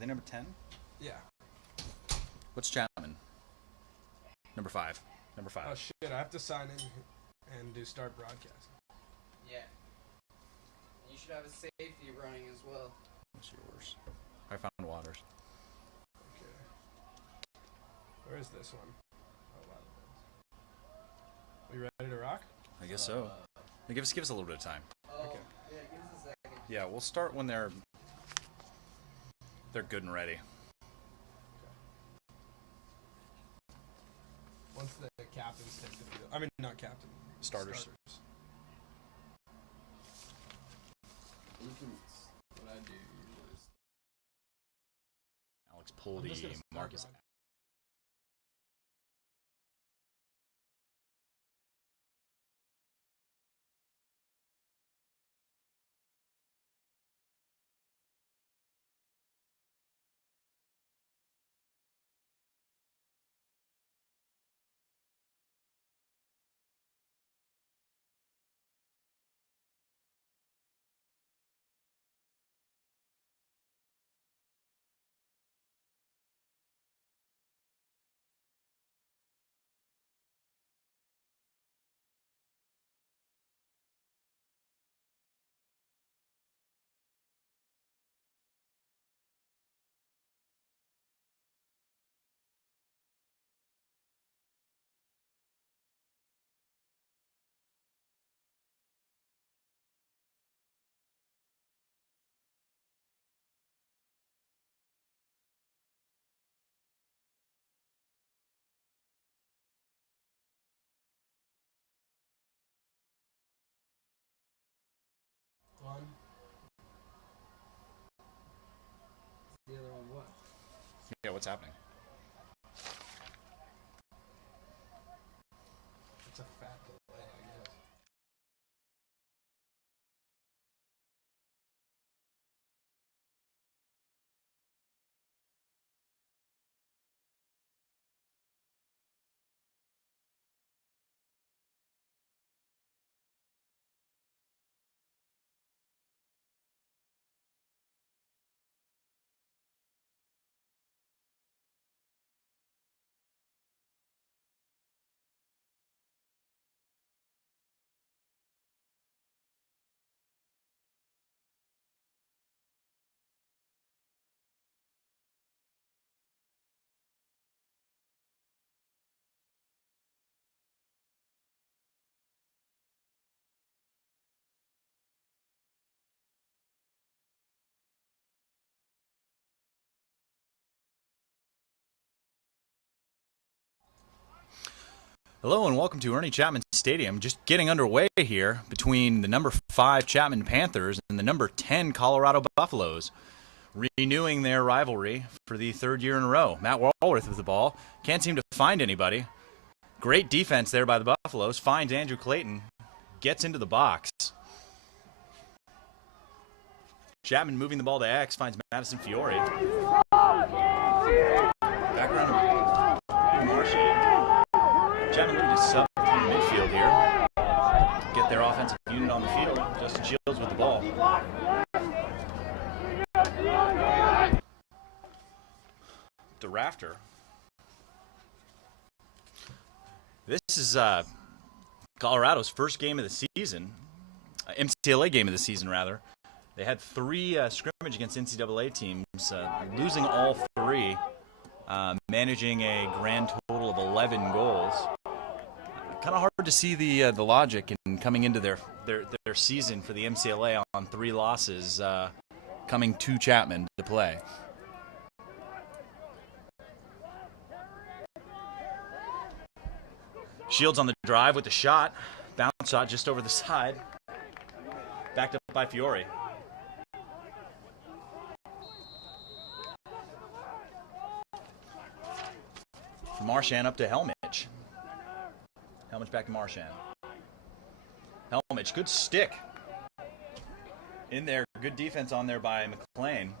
they number 10? Yeah. What's Chapman? Number 5. Number 5. Oh, shit. I have to sign in and do start broadcasting. Yeah. You should have a safety running as well. What's yours? I found Waters. Okay. Where is this one? Oh, wow. We ready to rock? I guess so. Give us a little bit of time. Oh, Okay. yeah, give us a second. Yeah, we'll start when they're good and ready. Once the captains take the field. I mean, not captain. Starters. What I do usually is Alex pull I'm just the gonna start Marcus. broadcasting. One. the other one. What? Yeah, what's happening? It's a fat delay, I guess. Hello and welcome to Ernie Chapman Stadium. Just getting underway here between the number 5 Chapman Panthers and the number 10 Colorado Buffaloes, renewing their rivalry for the 3rd year in a row. Matt Walworth with the ball. Can't seem to find anybody. Great defense there by the Buffaloes. Finds Andrew Clayton. Gets into the box. Chapman moving the ball to X. Finds Madison Fiore. Background to Marchand. Chapman looking to sub from the midfield here. Get their offensive unit on the field. Justin Shields with the ball. The rafter. This is Colorado's first game of the season. MCLA game of the season, rather. They had 3 scrimmage against NCAA teams, losing all 3, managing a grand total of 11 goals. Kind of hard to see the logic in coming into their season for the MCLA on 3 losses, coming to Chapman to play. Shields on the drive with the shot. Bounce shot just over the side. Backed up by Fiore. Marchand up to Helmich. Helmich back to Marchand. Helmich, good stick. In there, good defense on there by McLean.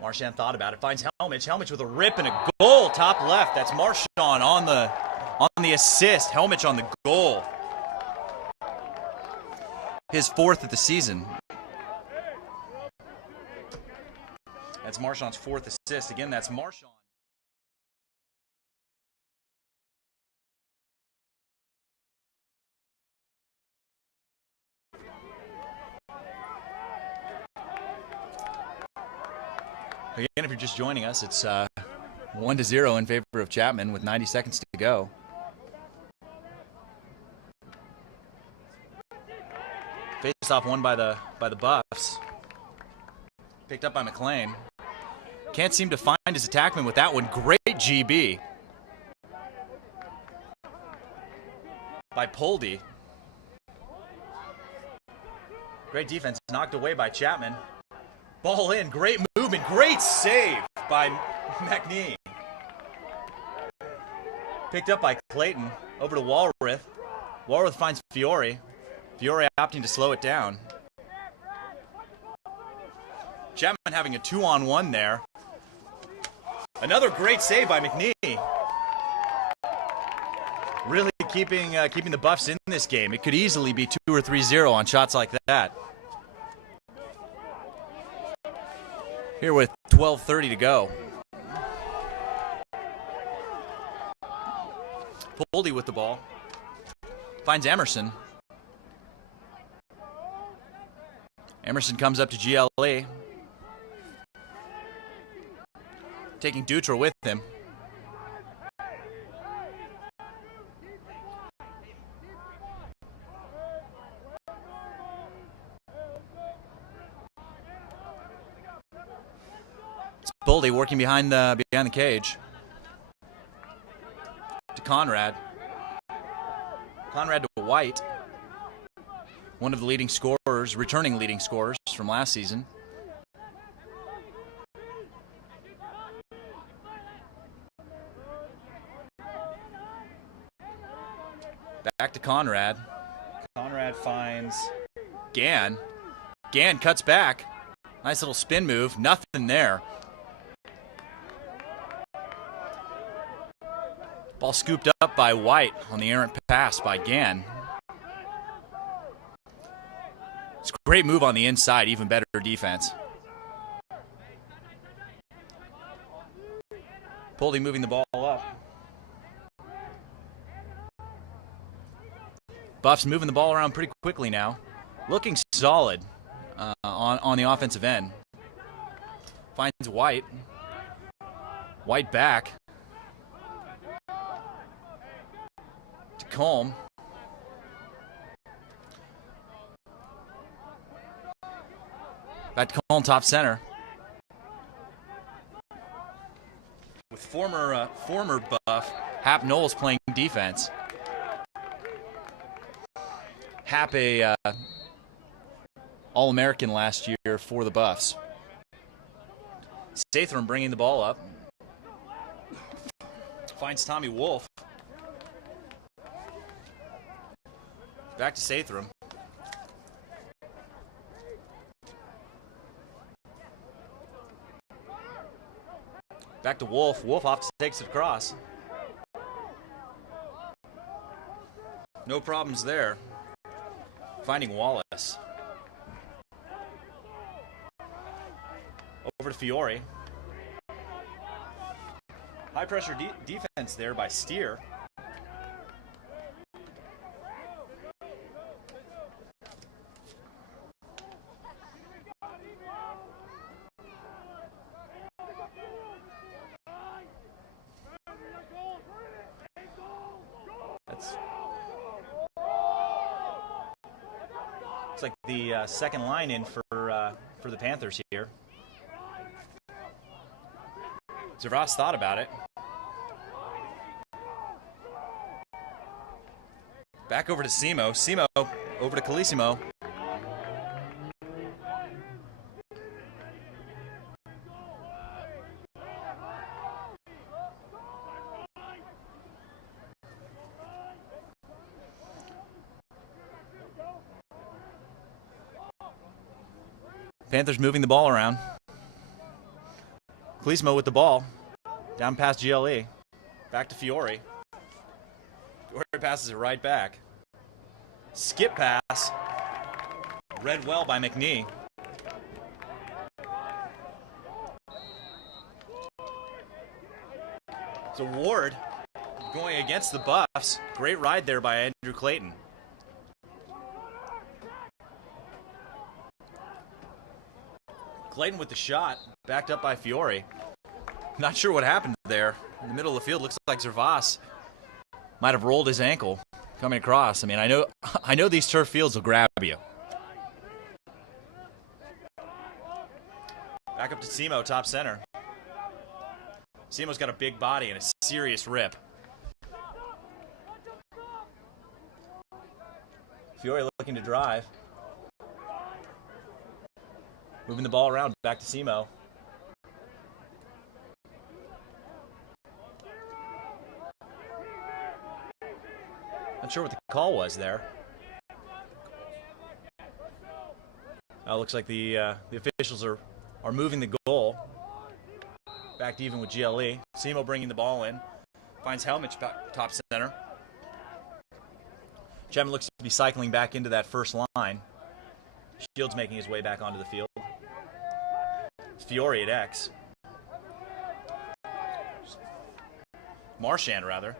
Marchand thought about it, finds Helmich. Helmich with a rip and a goal, top left. That's Marchand on the assist. Helmich on the goal. his 4th of the season. That's Marshawn's 4th assist. Again, that's Marshawn. Again, if you're just joining us, it's 1-0 in favor of Chapman with 90 seconds to go. Face-off won by the Buffs. Picked up by McLean. Can't seem to find his attackman with that one. Great GB by Poldy. Great defense, knocked away by Chapman. Ball in, great movement, great save by McNee. Picked up by Clayton, over to Walrath. Walrath finds Fiore. Fiore opting to slow it down. Chapman having a 2-on-1 there. Another great save by McNee. Really keeping the Buffs in this game. It could easily be 2 or 3-0 on shots like that. Here with 12:30 to go. Poldy with the ball. Finds Emerson. Emerson comes up to GLE. Taking Dutra with him. It's Boldy working behind the cage. To Conrad. Conrad to White. One of the leading scorers, returning leading scorers from last season. Back to Conrad. Conrad finds Gann. Gann cuts back. Nice little spin move. Nothing there. Ball scooped up by White on the errant pass by Gann. It's a great move on the inside, even better defense. Poldy moving the ball up. Buffs moving the ball around pretty quickly now. Looking solid on the offensive end. Finds White. White back. To Colm. Back to Colm, top center. With former Buff, Hap Knowles playing defense. Hap a All-American last year for the Buffs. Statham bringing the ball up. Finds Tommy Wolf. Back to Statham. Back to Wolf. Wolf off takes it across. No problems there. Finding Wallace. Over to Fiore. High pressure defense there by Steer. It's like the second line in for the Panthers here. Zavras thought about it. Back over to Simo. Simo over to Calissimo. Panthers moving the ball around. Calissimo with the ball. Down past GLE. Back to Fiore. Fiore passes it right back. Skip pass. Read well by McNee. So Ward going against the Buffs. Great ride there by Andrew Clayton. Clayton with the shot, backed up by Fiore. Not sure what happened there. In the middle of the field, looks like Zervas might have rolled his ankle coming across. I mean, I know these turf fields will grab you. Back up to Simo, top center. Simo's got a big body and a serious rip. Fiore looking to drive. Moving the ball around, back to Simo. Not sure what the call was there. Looks like the officials are moving the goal. Back to even with GLE. Simo bringing the ball in. Finds Helmich top center. Chapman looks to be cycling back into that first line. Shields making his way back onto the field. Fiore at X. Marchand, rather.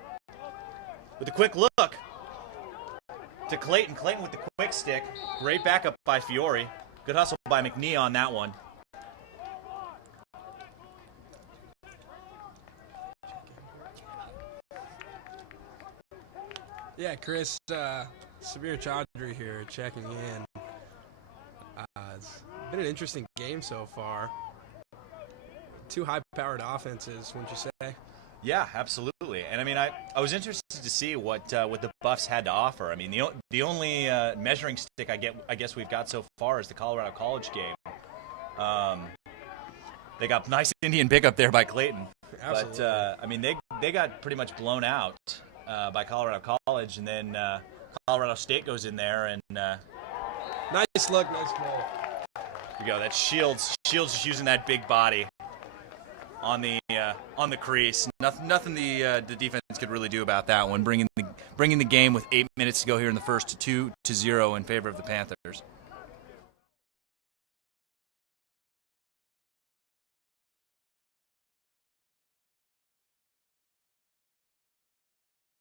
With a quick look to Clayton. Clayton with the quick stick. Great backup by Fiore. Good hustle by McNee on that one. Yeah, Chris, Samir Chaudhry here checking in. It's been an interesting game so far. Two high-powered offenses, wouldn't you say? Yeah, absolutely. And I mean, I was interested to see what the Buffs had to offer. I mean, the only measuring stick I guess we've got so far is the Colorado College game. They got nice Indian pickup there by Clayton. Absolutely. But I mean, they got pretty much blown out by Colorado College, and then Colorado State goes in there and nice look, nice goal. here we go. That's Shields. Shields just using that big body on the crease. Nothing the defense could really do about that one. Bringing the game with 8 minutes to go here in the first, 2-0 in favor of the Panthers.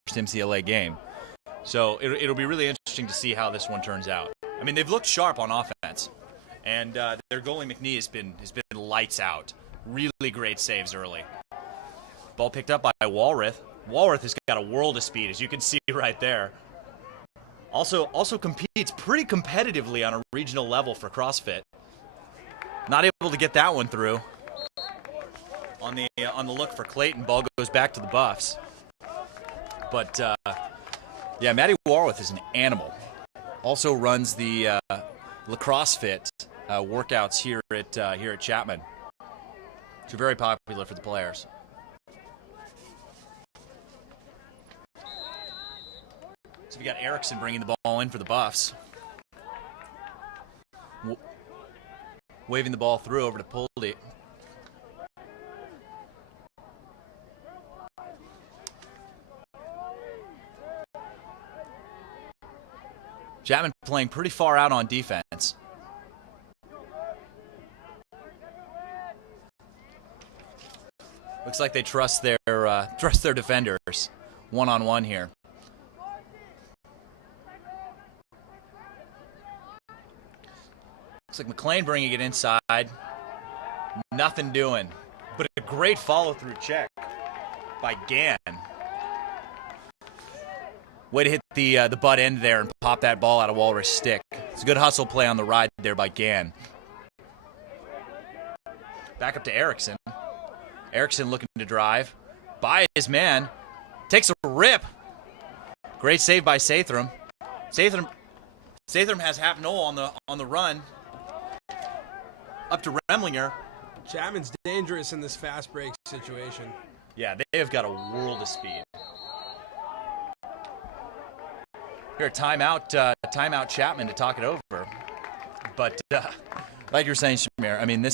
MCLA game. So it'll be really interesting to see how this one turns out. I mean, they've looked sharp on offense, and their goalie McNee has been lights out. Really great saves early. Ball picked up by Walrath. Walrath has got a world of speed, as you can see right there. Also competes pretty competitively on a regional level for CrossFit. Not able to get that one through. On the look for Clayton, ball goes back to the Buffs. But yeah, Matty Warworth is an animal. Also runs the Lacrosse Fit workouts here at Chapman. It's very popular for the players. So we got Erickson bringing the ball in for the Buffs. Waving the ball through over to Poldy. Chapman playing pretty far out on defense. Looks like they trust their defenders one-on-one here. Looks like McLean bringing it inside. Nothing doing, but a great follow-through check by Gann. Way to hit the butt end there and pop that ball out of Walrus' stick. It's a good hustle play on the ride there by Gann. Back up to Erickson. Erickson looking to drive. By his man. Takes a rip. Great save by Sathram. Sathram has half Noel on the run. Up to Remlinger. Chapman's dangerous in this fast break situation. Yeah, they have got a world of speed. Here, timeout Chapman to talk it over. But like you're saying, Shamir, I mean,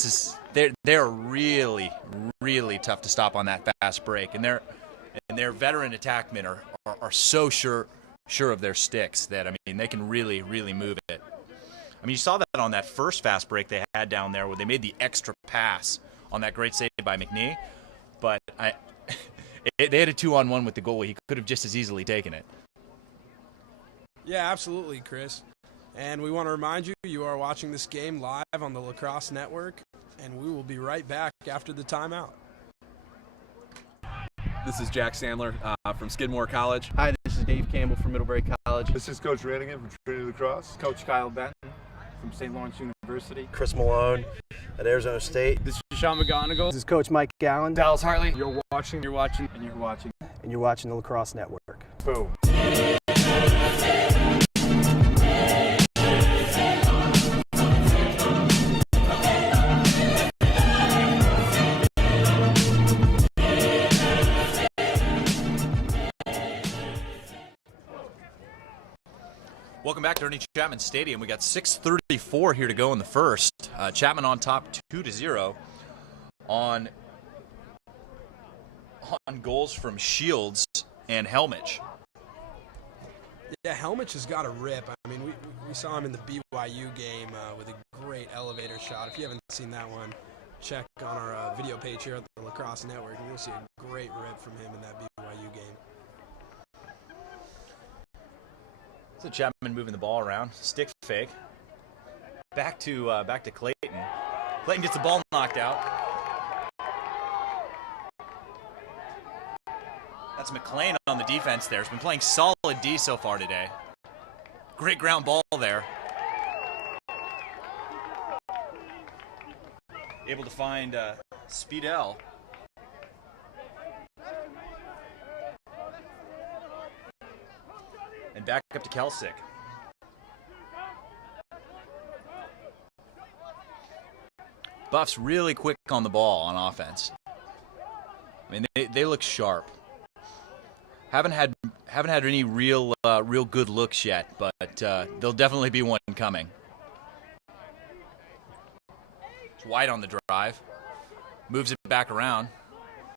they're really, really tough to stop on that fast break, and their veteran attackmen are so sure of their sticks that, I mean, they can really, really move it. I mean, you saw that on that first fast break they had down there where they made the extra pass on that great save by McNee. But they had a 2-on-1 with the goalie. He could have just as easily taken it. Yeah, absolutely, Chris. And we want to remind you, you are watching this game live on the Lacrosse Network, and we will be right back after the timeout. This is Jack Sandler from Skidmore College. Hi, this is Dave Campbell from Middlebury College. This is Coach Rannigan from Trinity Lacrosse. Coach Kyle Benton from St. Lawrence University. Chris Malone at Arizona State. This is Sean McGonigal. This is Coach Mike Gallen. Dallas Hartley. You're watching. And you're watching. And you're watching the Lacrosse Network. Boom. Welcome back to Ernie Chapman Stadium. We got 6:34 here to go in the first. Chapman on top 2-0 on goals from Shields and Helmich. Yeah, Helmich has got a rip. I mean, we saw him in the BYU game with a great elevator shot. If you haven't seen that one, check on our video page here at the Lacrosse Network, and you'll see a great rip from him in that BYU game. So Chapman moving the ball around, stick fake. Back to Clayton. Clayton gets the ball knocked out. That's McLean on the defense there. He's been playing solid D so far today. Great ground ball there. Able to find Speedell. And back up to Kelsick. Buffs really quick on the ball on offense. I mean, they look sharp. Haven't had any real good looks yet, but there'll definitely be one coming. It's White on the drive. Moves it back around.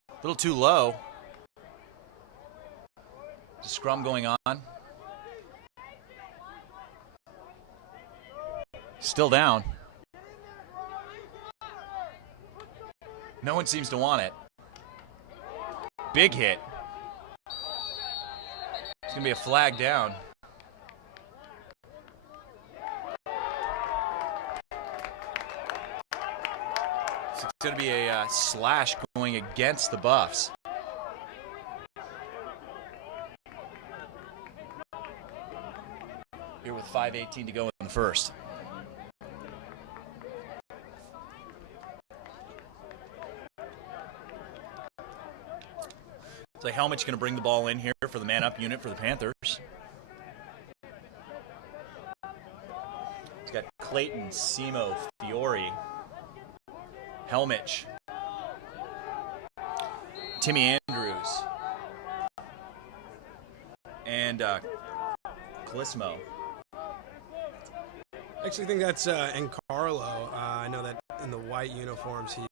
A little too low. Scrum going on. Still down. No one seems to want it. Big hit. It's going to be a flag down. So it's going to be a slash going against the Buffs. Here with 5:18 to go in the first. So Helmich going to bring the ball in here for the man-up unit for the Panthers. He's got Clayton, Simo, Fiore, Helmich, Timmy Andrews, and Clismo. I actually think that's Encarlo. I know that in the white uniforms he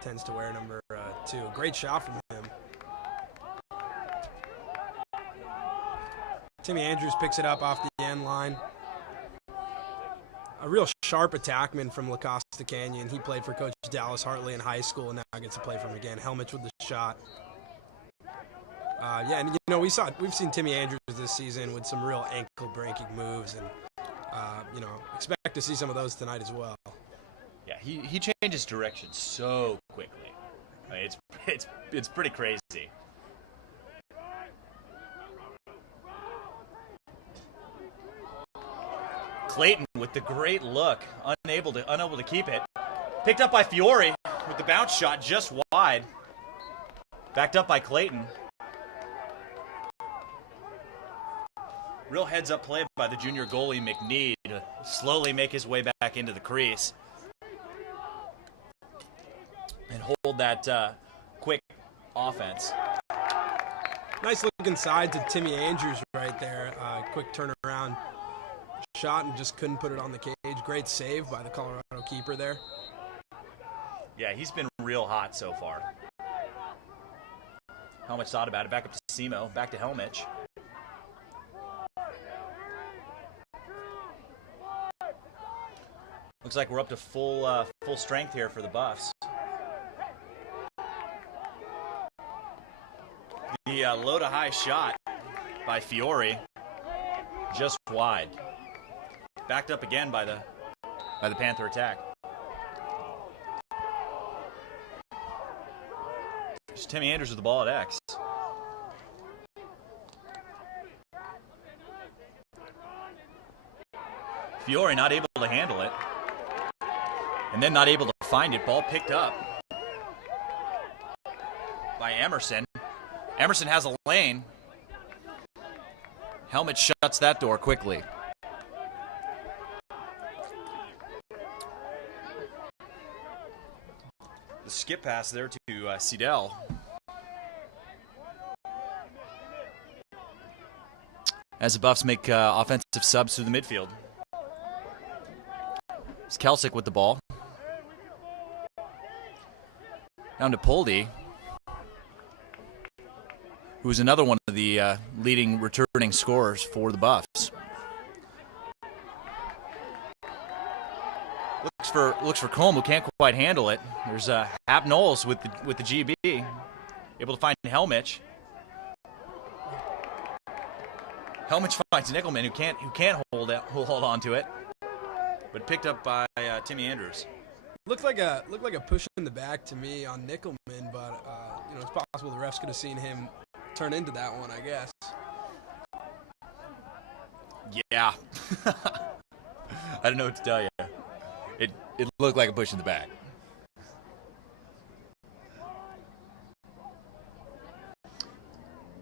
tends to wear number 2. Great shot from him. Timmy Andrews picks it up off the end line. A real sharp attackman from La Costa Canyon. He played for Coach Dallas Hartley in high school and now gets to play for him again. Helmich with the shot. Yeah, and you know we've seen Timmy Andrews this season with some real ankle-breaking moves, and you know, expect to see some of those tonight as well. Yeah, he changes direction so quickly. I mean, it's pretty crazy. Clayton with the great look, unable to keep it. Picked up by Fiore with the bounce shot just wide. Backed up by Clayton. Real heads-up play by the junior goalie McNee to slowly make his way back into the crease. And hold that quick offense. Nice look inside to Timmy Andrews right there. Quick turnaround shot and just couldn't put it on the cage. Great save by the Colorado keeper there. Yeah, he's been real hot so far. Helmich thought about it. Back up to Simo. Back to Helmich. Looks like we're up to full strength here for the Buffs. The low to high shot by Fiore, just wide. Backed up again by the Panther attack. There's Timmy Andrews with the ball at X. Fiore not able to handle it, and then not able to find it. Ball picked up by Emerson. Emerson has a lane. Helmet shuts that door quickly. The skip pass there to Seidel. As the Buffs make offensive subs through the midfield. It's Kelsick with the ball. Down to Poldy, who's another one of the leading returning scorers for the Buffs. Looks for Colm, who can't quite handle it. There's Hap Knowles with the GB, able to find Helmich. Helmich finds Nickelman, who can't hold on to it, but picked up by Timmy Andrews. Looked like a push in the back to me on Nickelman, but it's possible the refs could have seen him turn into that one, I guess. Yeah. I don't know what to tell you. It looked like a push in the back.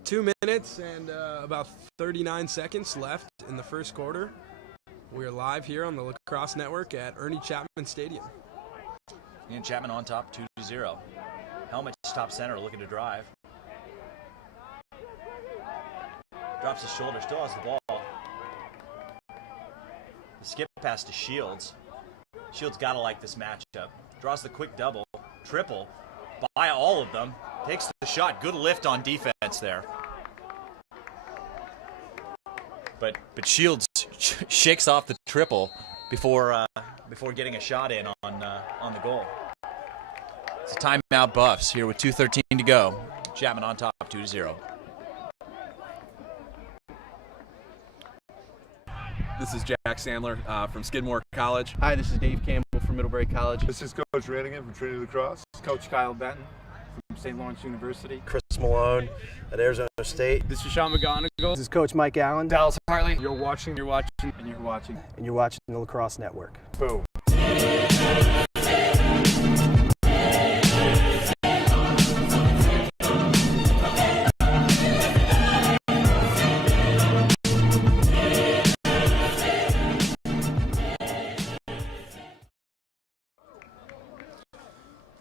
Two minutes and about 39 seconds left in the first quarter. We are live here on the Lacrosse Network at Ernie Chapman Stadium. And Chapman on top, 2-0. Helmet top center, looking to drive. Drops his shoulder, still has the ball. The skip pass to Shields. Shields gotta like this matchup. Draws the quick double, triple, by all of them. Takes the shot, good lift on defense there. But Shields shakes off the triple before getting a shot in on the goal. It's a timeout Buffs here with 2:13 to go. Chapman on top, 2-0. This is Jack Sandler from Skidmore College. Hi, this is Dave Campbell from Middlebury College. This is Coach Ranigan from Trinity Lacrosse. Coach Kyle Benton from St. Lawrence University. Chris Malone at Arizona State. This is Sean McGonigal. This is Coach Mike Allen. Dallas Hartley. You're watching. And you're watching. And you're watching the Lacrosse Network. Boom.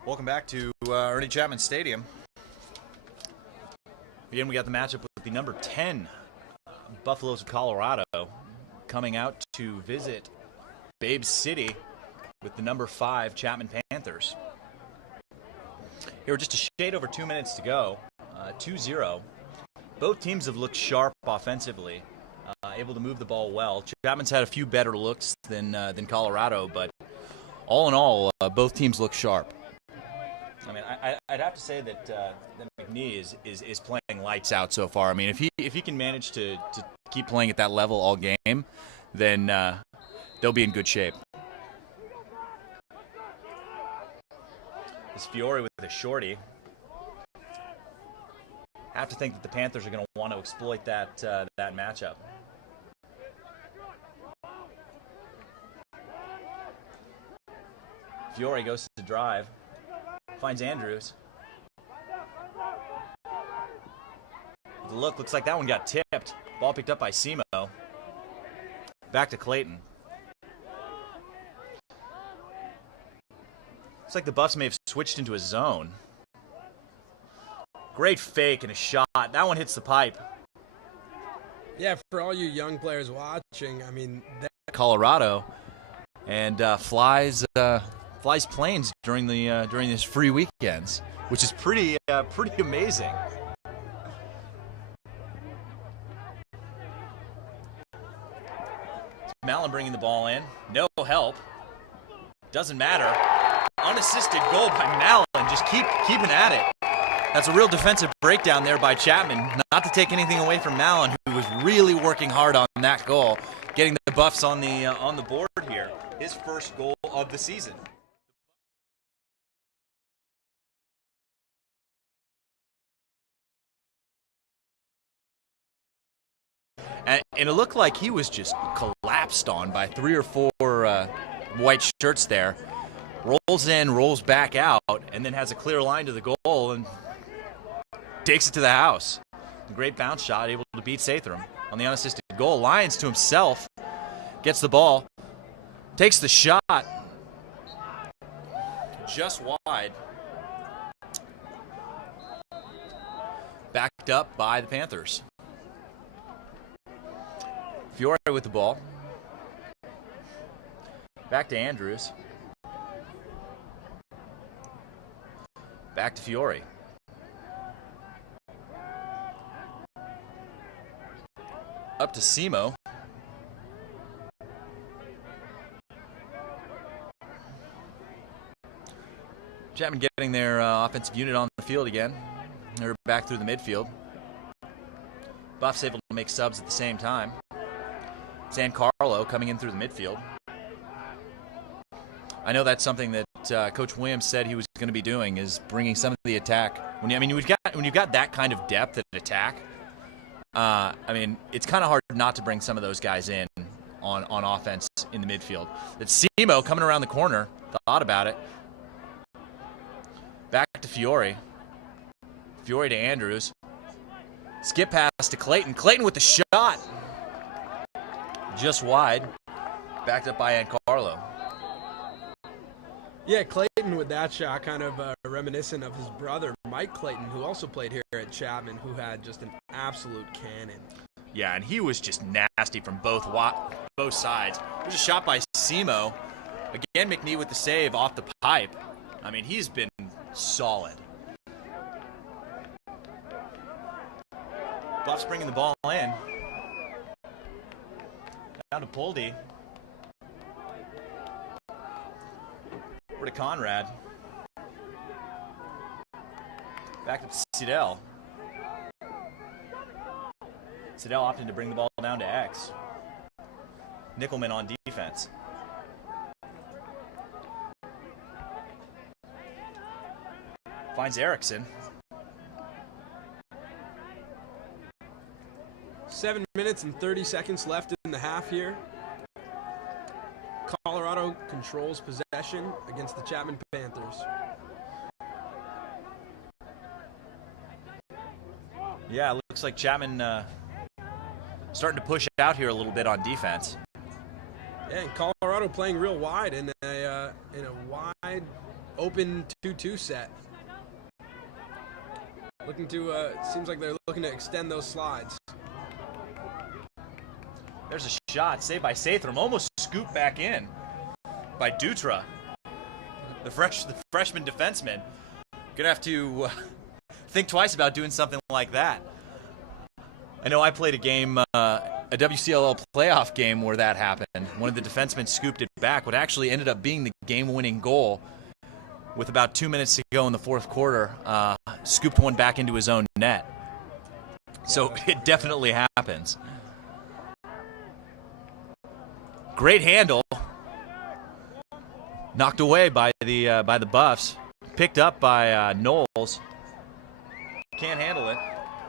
Welcome back to Ernie Chapman Stadium. Again, we got the matchup with the number 10 Buffaloes of Colorado coming out to visit Babe City with the number 5 Chapman Panthers. Here, just a shade over 2 minutes to go, 2-0. Both teams have looked sharp offensively, able to move the ball well. Chapman's had a few better looks than Colorado, but all in all, both teams look sharp. I mean, I'd have to say that McNee is playing lights out so far. I mean, if he can manage to keep playing at that level all game, then they'll be in good shape. This Fiore with a shorty. Have to think that the Panthers are going to want to exploit that matchup. Fiore goes to drive. Finds Andrews. The look looks like that one got tipped. Ball picked up by Simo. Back to Clayton. Looks like the Buffs may have switched into a zone. Great fake and a shot. That one hits the pipe. Yeah, for all you young players watching, I mean, Colorado, and flies planes during these free weekends, which is pretty amazing. Mallon bringing the ball in, no help. Doesn't matter. Unassisted goal by Mallon. Just keeping at it. That's a real defensive breakdown there by Chapman. Not to take anything away from Mallon, who was really working hard on that goal, getting the Buffs on the board here. His first goal of the season. And it looked like he was just collapsed on by 3 or 4 white shirts there. Rolls in, rolls back out, and then has a clear line to the goal and takes it to the house. A great bounce shot, able to beat Sathram on the unassisted goal. Lyons to himself, gets the ball, takes the shot, just wide. Backed up by the Panthers. Fiore with the ball. Back to Andrews. Back to Fiore. Up to Simo. Chapman getting their offensive unit on the field again. They're back through the midfield. Buffs able to make subs at the same time. San Carlo coming in through the midfield. I know that's something that Coach Williams said he was going to be doing, is bringing some of the attack. When you've got that kind of depth at attack, it's kind of hard not to bring some of those guys in on offense in the midfield. It's Simo coming around the corner. Thought about it. Back to Fiore. Fiore to Andrews. Skip pass to Clayton. Clayton with the shot. Just wide. Backed up by Ancarlo. Yeah, Clayton with that shot, kind of reminiscent of his brother, Mike Clayton, who also played here at Chapman, who had just an absolute cannon. Yeah, and he was just nasty from both sides. There's a shot by Simo. Again, McNee with the save off the pipe. I mean, he's been solid. Buffs bringing the ball in. Down to Poldy. Over to Conrad. Back to Sidel. Sidel opting to bring the ball down to X. Nickelman on defense. Finds Erickson. 7 minutes and 30 seconds left in the half here. Colorado controls possession against the Chapman Panthers. Yeah, it looks like Chapman starting to push out here a little bit on defense. Yeah, and Colorado playing real wide in a wide open 2-2 set. Looking to seems like they're looking to extend those slides. There's a shot saved by Sathram, almost scooped back in by Dutra, the freshman defenseman. Gonna have to think twice about doing something like that. I know I played a game, a WCLL playoff game where that happened. One of the defensemen scooped it back. What actually ended up being the game-winning goal, with about 2 minutes to go in the fourth quarter, scooped one back into his own net. So it definitely happens. Great handle. Knocked away by the Buffs. Picked up by Knowles. Can't handle it.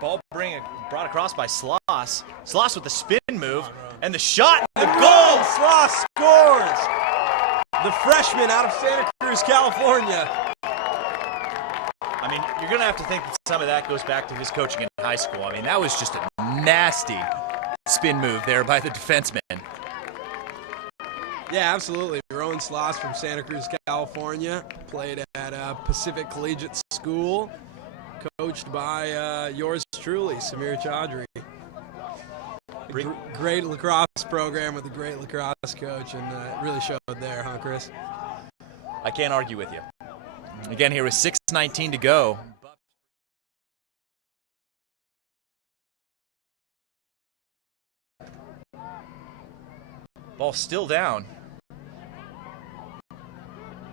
Ball brought across by Sloss. Sloss with the spin move. And the shot. The goal. Sloss scores. The freshman out of Santa Cruz, California. I mean, you're going to have to think that some of that goes back to his coaching in high school. I mean, that was just a nasty spin move there by the defenseman. Yeah, absolutely. Rowan Sloss from Santa Cruz, California. Played at Pacific Collegiate School. Coached by yours truly, Samir Chaudhry. Great lacrosse program with a great lacrosse coach, and it really showed there, huh, Chris? I can't argue with you. Again, here with 6:19 to go. Ball still down.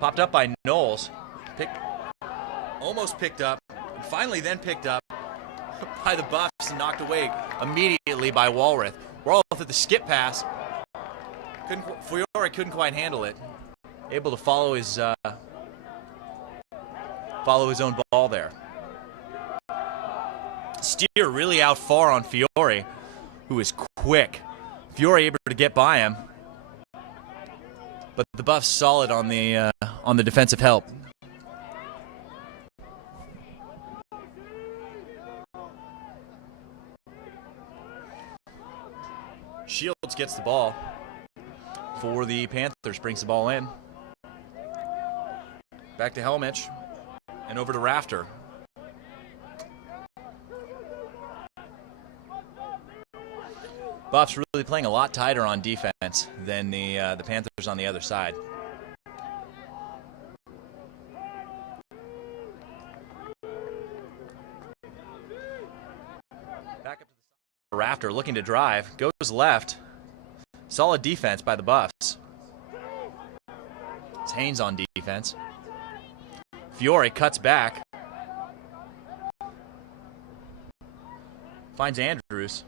Popped up by Knowles. Almost picked up. And finally then picked up by the Buffs and knocked away immediately by Walrath. Walrath at the skip pass. Fiore couldn't quite handle it. Able to follow his own ball there. Steer really out far on Fiore, who is quick. Fiore able to get by him, but the Buffs solid on the defensive help. Shields gets the ball for the Panthers, brings the ball in. Back to Helmich and over to Rafter. Buffs really playing a lot tighter on defense than the Panthers on the other side. Back up to the Rafter, looking to drive, goes left. Solid defense by the Buffs. It's Haynes on defense. Fiore cuts back. Finds Andrews.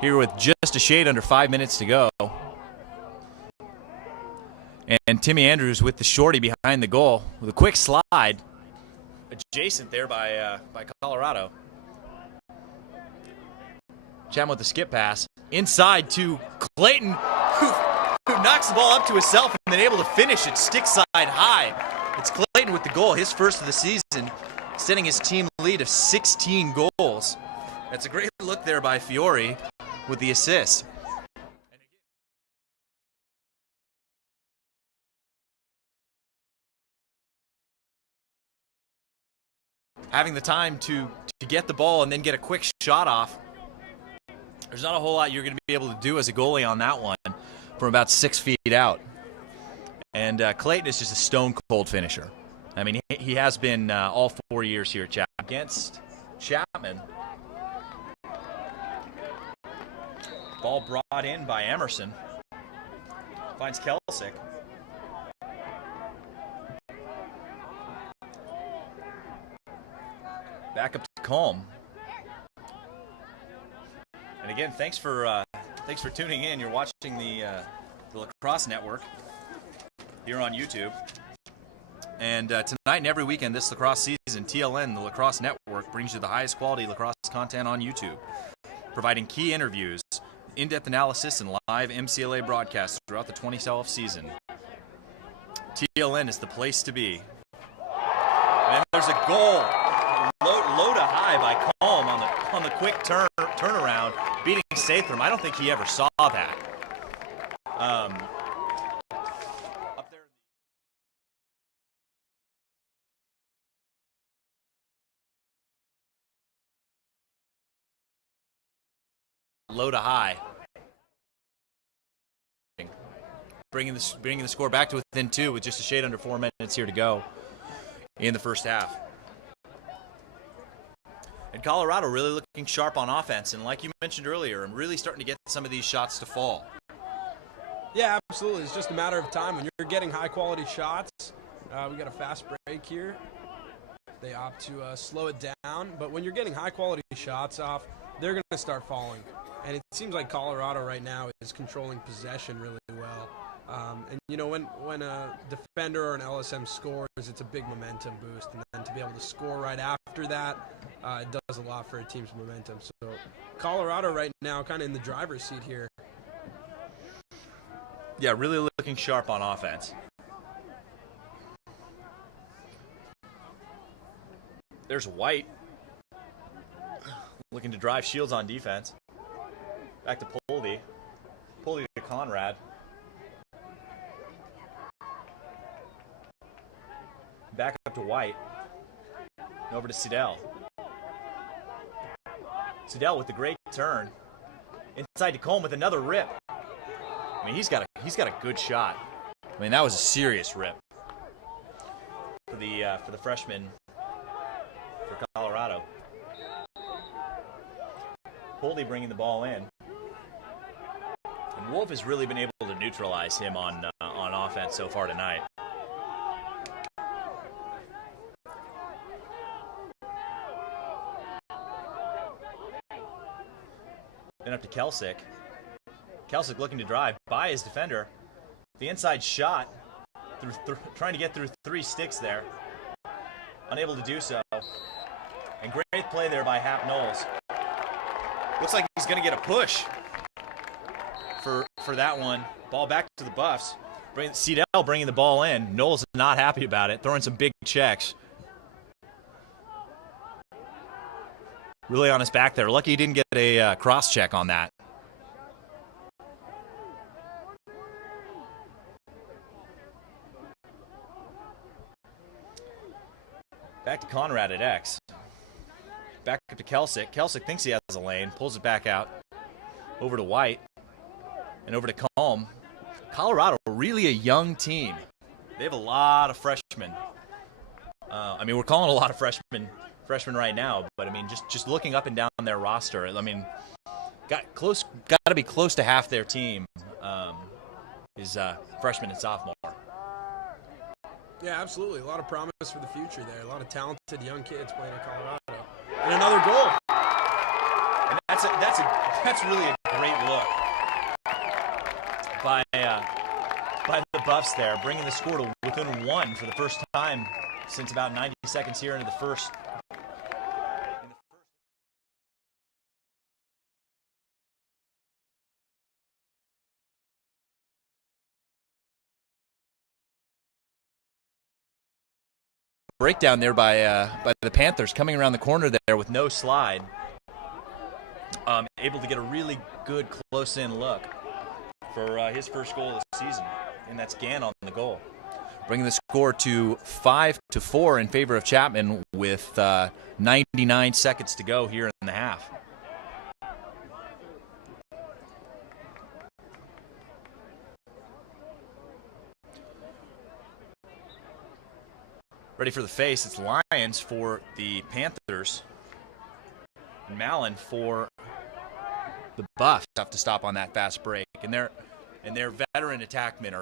Here with just a shade under 5 minutes to go. And Timmy Andrews with the shorty behind the goal with a quick slide. Adjacent there by Colorado. Chapman with the skip pass. Inside to Clayton, who knocks the ball up to himself and then able to finish it stick side high. It's Clayton with the goal, his first of the season, extending his team lead of 16 goals. That's a great look there by Fiore with the assist. Having the time to get the ball and then get a quick shot off. There's not a whole lot you're going to be able to do as a goalie on that one from about 6 feet out. And Clayton is just a stone-cold finisher. I mean, he has been all 4 years here at Chapman. Against Chapman. Ball brought in by Emerson. Finds Kelsick. Back up to Colm. And again, thanks for tuning in. You're watching the Lacrosse Network here on YouTube. And tonight and every weekend this lacrosse season, TLN, the Lacrosse Network, brings you the highest quality lacrosse content on YouTube, providing key interviews, in-depth analysis, and live MCLA broadcasts throughout the 2012 season. TLN is the place to be. And there's a goal, low to high by Colm on the quick turnaround, beating Sathram. I don't think he ever saw that. Up there. Low to high. Bringing the score back to within 2 with just a shade under 4 minutes here to go in the first half. And Colorado really looking sharp on offense, and like you mentioned earlier, I'm really starting to get some of these shots to fall. Yeah, absolutely. It's just a matter of time. When you're getting high-quality shots, we got a fast break here. They opt to slow it down, but when you're getting high-quality shots off, they're going to start falling. And it seems like Colorado right now is controlling possession really well. And, you know, when a defender or an LSM scores, it's a big momentum boost. And then to be able to score right after that, it does a lot for a team's momentum. So Colorado right now kind of in the driver's seat here. Yeah, really looking sharp on offense. There's White. Looking to drive Shields on defense. Back to Poldy. Poldy to Conrad. Back up to White. And over to Sidell. Sidell with the great turn. Inside to Colm with another rip. I mean, he's got a good shot. I mean, that was a serious rip for the freshman for Colorado. Poldy bringing the ball in. And Wolf has really been able to neutralize him on offense so far tonight. Then up to Kelsick. Kelsick looking to drive by his defender. The inside shot, trying to get through 3 sticks there. Unable to do so. And great play there by Hap Knowles. Looks like he's going to get a push for that one. Ball back to the Buffs. Seidel bringing the ball in. Knowles is not happy about it, throwing some big checks. Really on his back there. Lucky he didn't get a cross check on that. Back to Conrad at X. Back up to Kelsick. Kelsick thinks he has a lane, pulls it back out. Over to White. And over to Combe. Colorado, really a young team. They have a lot of freshmen. I mean, we're calling a lot of freshmen right now, but I mean, just looking up and down their roster, I mean, got to be close to half their team is freshmen and sophomore. Yeah, absolutely. A lot of promise for the future there. A lot of talented young kids playing in Colorado. And another goal. And that's really a great look by the Buffs there, bringing the score to within 1 for the first time since about 90 seconds here into the first. Breakdown there by the Panthers, coming around the corner there with no slide. Able to get a really good close-in look for his first goal of the season, and that's Gann on the goal. Bringing the score to 5-4 in favor of Chapman with 99 seconds to go here in the half. Ready for the face. It's Lyons for the Panthers. And Mallon for the Buffs. Have to stop on that fast break. And their veteran attackmen